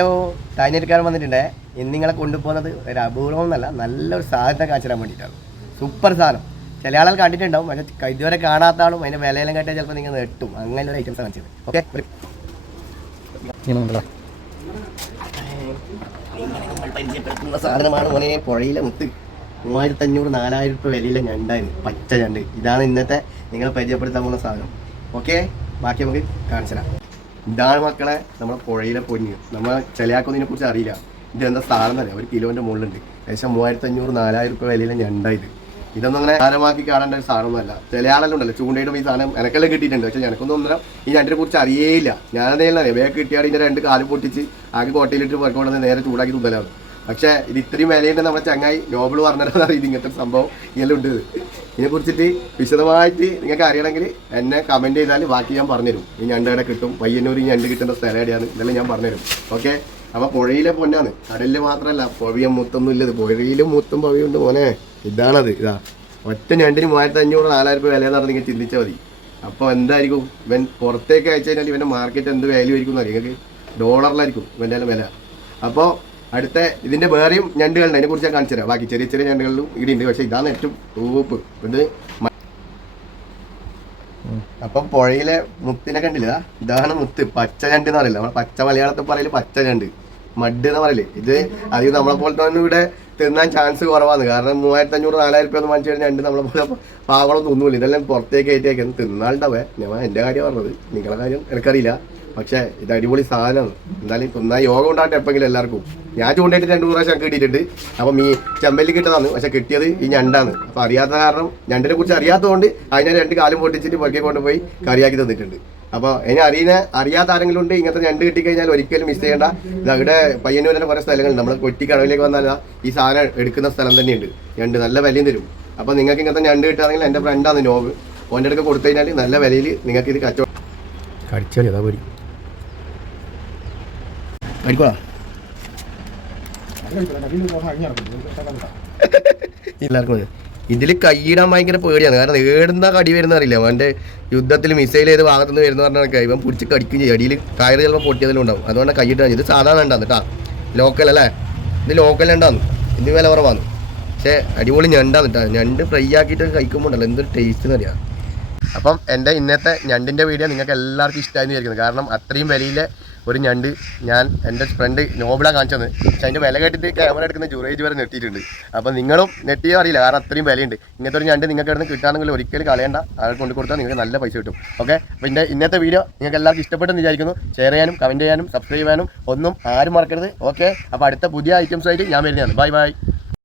Hello, താഞ്ഞെടുക്കാൻ വന്നിട്ടുണ്ടേ. ഇന്ന് നിങ്ങളെ കൊണ്ടുപോകുന്നത് ഒരു അപൂർവം എന്നല്ല, നല്ലൊരു സാധനം കാണിച്ചു തരാൻ വേണ്ടിയിട്ടാണ്. സൂപ്പർ സാധനം. ചില ആളുകൾ കണ്ടിട്ടുണ്ടാവും, പക്ഷേ ഇതുവരെ കാണാത്ത ആളും അതിൻ്റെ വിലയെല്ലാം കേട്ടാൽ ചിലപ്പോൾ നിങ്ങൾ നെട്ടും. അങ്ങനെ ഒരു ഐറ്റംസ് കാണിച്ചത്. ഓക്കെ, പരിചയപ്പെടുത്തുന്ന സാധനമാണ് മോനെ. പുഴയിലെ മുത്ത് 3500-4000 രൂപ വിലയിലെ ഞണ്ടായിരുന്നു, പച്ച ഞണ്ട്. ഇതാണ് ഇന്നത്തെ നിങ്ങളെ പരിചയപ്പെടുത്താൻ പോകുന്ന സാധനം. ഓക്കെ, ബാക്കി നമുക്ക് കാണിച്ചു തരാം. ഇതാണ് മക്കളെ നമ്മുടെ പുഴയിലെ പൊന്ന്. നമ്മൾ ചിലയാക്കൊന്നിനെ കുറിച്ച് അറിയില്ല. ഇതെന്താ സാധനം എന്നറിയാം, ഒരു കിലോൻ്റെ മുകളിലുണ്ട്. ഏകദേശം 3500-4000 രൂപ വിലയിലെ ഞണ്ടായത്. ഇതൊന്നും അങ്ങനെ സാരമാക്കി കാണേണ്ട ഒരു സാധനമൊന്നുമല്ല. ചില ആളെല്ലാം ഉണ്ടല്ലോ ചൂണ്ടയിടും ഈ സാധനം എനക്കെല്ലാം കിട്ടിയിട്ടുണ്ട്. പക്ഷേ എനിക്കൊന്നും ഒന്നും ഈ ഞണ്ടിനെ കുറിച്ച് അറിയേയില്ല. ഞാനതേലും അറിയാം, വേഗം കിട്ടിയാൽ ഇതിൻ്റെ 2 കാല് പൊട്ടിച്ച് ആകെ കോട്ടയിലിട്ട് പുറക്കൊണ്ടെന്ന് നേരെ ചൂടാക്കി തുന്നലാണ്. പക്ഷേ ഇത് ഇത്രയും വിലയുണ്ട്. നമ്മുടെ ചങ്ങായി നോബിൾ പറഞ്ഞതാണ് ഇത് ഇങ്ങനത്തെ സംഭവം ഇതെല്ലാം ഉണ്ട്. ഇതിനെക്കുറിച്ചിട്ട് വിശദമായിട്ട് നിങ്ങൾക്ക് അറിയണമെങ്കിൽ എന്നെ കമൻറ്റ് ചെയ്താൽ ബാക്കി ഞാൻ പറഞ്ഞുതരും. ഈ ഞണ്ട് എവിടെ കിട്ടും, പയ്യന്നൂർ ഈ ഞണ്ട് കിട്ടുന്ന സ്ഥലം എവിടെയാണ്, ഇതെല്ലാം ഞാൻ പറഞ്ഞുതരും. ഓക്കെ, അപ്പോൾ പുഴയിലെ പൊന്നാണ്, കടലിൽ മാത്രമല്ല. പുഴയും മുത്തൊന്നും ഇല്ലത്, പുഴയിലും മുത്തും പുഴയുണ്ട് മോനെ. ഇതാണത്. ഇതാ ഒറ്റ ഞണ്ടിന് 3500-4000 രൂപ വിലയെന്ന് പറഞ്ഞാൽ നിങ്ങൾ ചിന്തിച്ചാൽ മതി. അപ്പോൾ എന്തായിരിക്കും ഇവൻ പുറത്തേക്ക് അയച്ചു കഴിഞ്ഞാൽ ഇവൻ്റെ മാർക്കറ്റ് എന്ത് വാല്യൂ ആയിരിക്കും എന്ന് അറിയാം. നിങ്ങൾക്ക് ഡോളറിലായിരിക്കും ഇവൻ്റെ വില. അപ്പോൾ അടുത്ത ഇതിൻ്റെ വേറെയും ഞണ്ടുകളുണ്ട്, അതിനെക്കുറിച്ച് ഞാൻ കാണിച്ചു തരാം. ബാക്കി ചെറിയ ചെറിയ ഞണ്ടുകളിലും ഇടിയുണ്ട്. പക്ഷേ ഇതാണ് ഏറ്റവും ടോപ്പ്. ഇത് അപ്പം പുഴയിലെ മുത്തിനെ കണ്ടില്ല, ഇതാണ് മുത്ത്. പച്ച ഞണ്ട് എന്ന് പറയില്ല, നമ്മൾ പച്ച മലയാളത്തിൽ പറയല് പച്ച ഞണ്ട്, മഡ് എന്ന് പറയില്ലേ. ഇത് അധികം നമ്മളെ പോലെ തന്നെ ഇവിടെ തിന്നാൻ ചാൻസ് കുറവാണ്. കാരണം 3500-4000 രൂപ ഒന്ന് വാങ്ങിച്ചു കഴിഞ്ഞാൽ ഞണ്ട് നമ്മളെ പോലെ പാവകളൊന്നും ഒന്നുമില്ല. ഇതെല്ലാം പുറത്തേക്ക് കയറ്റിയൊക്കെ തിന്നാളുണ്ടാവേ. ഞാൻ എൻ്റെ കാര്യം പറഞ്ഞത്, നിങ്ങളുടെ കാര്യം എനിക്കറിയില്ല. പക്ഷേ ഇത് അടിപൊളി സാധനമാണ്. എന്തായാലും തിന്നാൻ യോഗം ഉണ്ടാകട്ടെ എപ്പോഴെങ്കിലും എല്ലാവർക്കും. ഞാൻ ചൂണ്ടായിട്ട് 2 പ്രാവശ്യം കിട്ടിയിട്ടുണ്ട്. അപ്പം ഈ ചെമ്പല്ലി കിട്ടതാണ്, പക്ഷെ കിട്ടിയത് ഈ ഞണ്ടാണ്. അപ്പം അറിയാത്ത കാരണം, ഞണ്ടിനെ കുറിച്ച് അറിയാത്തതുകൊണ്ട് അതിനെ 2 കാലും പൊട്ടിച്ചിട്ട് പുറകെ കൊണ്ടുപോയി കറിയാക്കി തന്നിട്ടുണ്ട്. അപ്പോൾ ഇനി അറിയാത്ത ആരെങ്കിലും ഉണ്ട് ഇങ്ങനത്തെ ഞണ്ട് കിട്ടിക്കഴിഞ്ഞാൽ ഒരിക്കലും മിസ് ചെയ്യേണ്ട. ഇവിടെ പയ്യന്നൂരിൻ്റെ കുറേ സ്ഥലങ്ങളുണ്ട്. നമ്മൾ കൊട്ടിക്കടവിലേക്ക് വന്നാൽ ഈ സാധനം എടുക്കുന്ന സ്ഥലം തന്നെയുണ്ട്. ഞണ്ട് നല്ല വിലയും തരും. അപ്പോൾ നിങ്ങൾക്ക് ഇങ്ങനത്തെ ഞണ്ട് കിട്ടുകയാണെങ്കിൽ എൻ്റെ ഫ്രണ്ടാണ് നോബ്, ഓൻ്റെ അടുക്ക് കൊടുത്തു കഴിഞ്ഞാൽ നല്ല വിലയിൽ നിങ്ങൾക്ക് ഇത് കച്ചവടം കടിച്ചാൽ അതാ പോരി കടിക്കോളാം. എല്ലാവർക്കും ഇതിൽ കൈയിടാൻ ഭയങ്കര പേടിയാണ്. കാരണം ഏടുന്ന കടി വരുന്ന അറിയില്ല. അവൻ്റെ യുദ്ധത്തിൽ മിസൈൽ ചെയ്ത് ഭാഗത്തുനിന്ന് വരുന്ന പറഞ്ഞാൽ ഇവൻ പിടിച്ച് കടിക്കുകയും ചെയ്യും. അടിയിൽ കയറ് ചിലപ്പോൾ പൊട്ടിയതിലും ഉണ്ടാവും. അതുകൊണ്ട് കൈയിട്ടാണ്. ഇത് സാധാരണ ഉണ്ടാകുന്നു കേട്ടോ, ലോക്കൽ അല്ലേ. ഇത് ലോക്കൽ ഉണ്ടാകുന്നു, ഇത് വില കുറവാണ്. പക്ഷേ അടിപൊളി ഞണ്ടാണ് കേട്ടോ. ഞണ്ട് ഫ്രൈ ആക്കിയിട്ട് കഴിക്കുമ്പോൾ ഉണ്ടല്ലോ എന്തൊരു ടേസ്റ്റ് എന്ന് അറിയാം. അപ്പം എൻ്റെ ഇന്നത്തെ ഞണ്ടിൻ്റെ വീഡിയോ നിങ്ങൾക്ക് എല്ലാവർക്കും ഇഷ്ടമായി വിചാരിക്കുന്നത്. കാരണം അത്രയും വിലയിലെ ഒരു ഞണ്ട് ഞാൻ എൻ്റെ ഫ്രണ്ട് നോബിളാണ് കാണിച്ചത്. പക്ഷേ അതിൻ്റെ വില കേട്ടിട്ട് ക്യാമറ എടുക്കുന്ന ജുറേജ് വരെ നെട്ടിയിട്ടുണ്ട്. അപ്പം നിങ്ങളും നെട്ടിയോ അറിയില്ല, കാരണം അത്രയും വിലയുണ്ട്. ഇങ്ങനത്തെ ഒരു ഞണ്ട് നിങ്ങൾക്ക് ഇവിടുന്ന് കിട്ടുകയാണെങ്കിൽ ഒരിക്കലും കളയേണ്ട, ആൾ കൊണ്ട് കൊടുത്താൽ നിങ്ങൾക്ക് നല്ല പൈസ കിട്ടും. ഓക്കെ, അപ്പോൾ ഇന്നത്തെ വീഡിയോ നിങ്ങൾക്ക് എല്ലാവർക്കും ഇഷ്ടപ്പെട്ടെന്ന് വിചാരിക്കുന്നു. ഷെയർ ചെയ്യാനും കമൻറ്റ് ചെയ്യാനും സബ്സ്ക്രൈബ് ചെയ്യാനും ഒന്നും ആരും മറക്കരുത്. ഓക്കെ, അപ്പോൾ അടുത്ത പുതിയ ഐറ്റംസായിട്ട് ഞാൻ വരുന്നതാണ്. Bye bye.